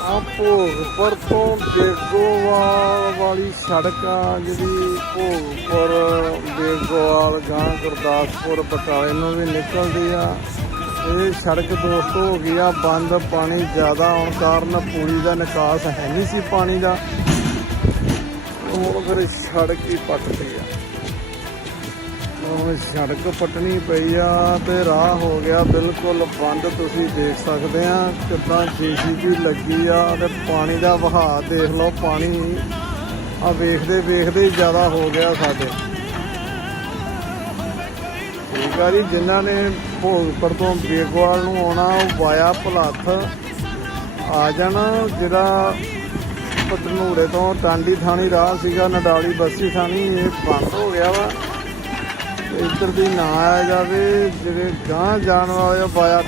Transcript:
ਆ ਭੋਗਪੁਰ ਤੋਂ ਬੇਗੋਵਾਲ ਵਾਲੀ ਸੜਕ ਆ ਜਿਹੜੀ ਭੋਗਪੁਰ ਬੇਗੋਵਾਲ ਗਾਂ ਗੁਰਦਾਸਪੁਰ ਬਟਾਲੇ ਨੂੰ ਵੀ ਨਿਕਲਦੀ ਆ। ਇਹ ਸੜਕ ਦੋਸਤ ਹੋ ਗਈ ਆ, ਬੰਦ ਪਾਣੀ ਜ਼ਿਆਦਾ ਆਉਣ ਕਾਰਨ ਪੂਰੀ ਦਾ ਨਿਕਾਸ ਹੈ ਨਹੀਂ ਸੀ ਪਾਣੀ ਦਾ। ਹੁਣ ਫਿਰ ਸੜਕ ਹੀ ਪੱਟਦੀ ਆ। ਸੜਕ ਪਟਣੀ ਪਈ ਆ ਤੇ ਰਾਹ ਹੋ ਗਿਆ ਬਿਲਕੁਲ ਬੰਦ, ਤੁਸੀਂ ਦੇਖ ਸਕਦੇ ਆ ਕਿੱਦਾਂ ਜੀਸੀਬੀ ਲੱਗੀ ਆ ਤੇ ਪਾਣੀ ਦਾ ਵਹਾਅ ਦੇਖ ਲਓ, ਪਾਣੀ ਆ ਵੇਖਦੇ ਵੇਖਦੇ ਹੀ ਜ਼ਿਆਦਾ ਹੋ ਗਿਆ ਸਾਡੇ। ਠੀਕ ਆ ਜਿਨ੍ਹਾਂ ਨੇ ਭੋਗਪੁਰ ਤੋਂ ਬੇਗਵਾਲ ਨੂੰ ਆਉਣਾ, ਉਹ ਵਾਇਆ ਭਲੱਥ ਆ ਜਾਣਾ, ਜਿਹੜਾ ਪਟਨੂੜੇ ਤੋਂ ਟਾਂਡੀ ਥਾਣੀ ਰਾਹ ਸੀਗਾ, ਨਡਾਲੀ ਬੱਸੀ ਥਾਣੀ, ਇਹ ਬੰਦ ਹੋ ਗਿਆ ਵਾ। ਇੱਧਰ ਦੀ ਨਾ ਆਇਆ ਜਾਵੇ ਜਿਹੜੇ ਗਾਂ ਜਾਣ ਵਾਲੇ ਆ ਵਾਇਆ